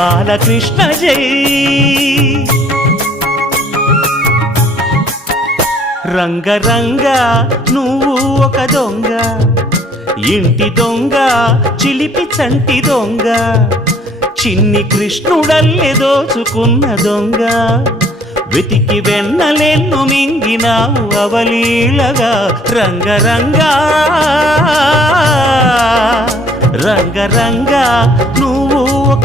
బాలకృష్ణ జై. రంగరంగ నువ్వు ఒక దొంగ, ఇంటి దొంగ చిలిపి చంటి దొంగ, చిన్ని కృష్ణుడల్లె దోచుకున్న దొంగ, వెతికి వెన్నలెన్ను మింగినావు అవలీలగా. రంగరంగా రంగరంగా నువ్వు ఒక